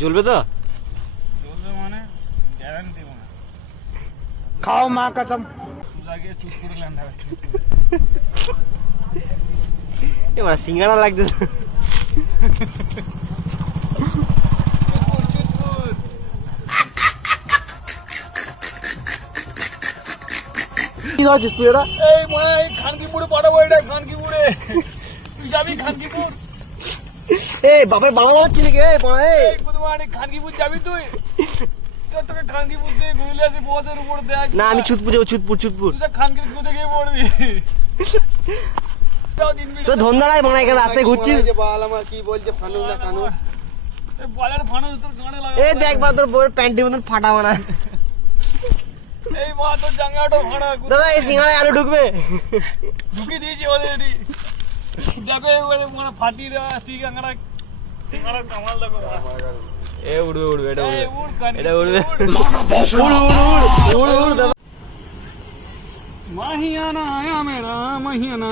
জ্বলবে তো? জ্বলবে মানে গ্যারান্টি মানে। খাও মা কসম। লাগিয়ে চুপ করে ল্যান্ডা এবার সিঙ্গারা লাগছে। কি হচ্ছে তুই এটা? এই মা এই খানকিপুরে পাঠাবো, এটা খানকিপুরে। তুই যাবি খানকিপুর? এই বাপের বাবা হচ্ছে নাকি? এই বাবা, এই এই বুধবার খানকিপুর যাবি তুই? চল তোকে খানকিপুর দিয়ে ঘুরলে আসি বসের উপর দেখ। না আমি ছুটপুর যাবো, ছুটপুর। তুই তো খানকির খুদে গিয়ে পড়বি। তো ধন্দারাই বানা এখানে রাস্তায় ঘুরছিস। বল আমার কি বলছে ফানু না কানু? এই বলের ফানুস তোর গানে লাগা। এই দেখ বা তোর বউয়ের প্যান্টির মতন ফাটা বানা। এই মা তোর জাঙ্গাটা ভাড়া দাদা এই সিঙ্গারায় আলু ঢুকবে? ঢুকিয়ে দিয়েছি অলরেডি। দেখো এবারে মানে ফাটিয়ে দেওয়া সিঙ্গারা, সিঙ্গারা কামাল দেখো। এ উড়বে এটা এই উড়বে, উড় খানকি, এটা উড়বে। উড়। মাহিয়ানা আয়া মেরা মাহিয়ানা।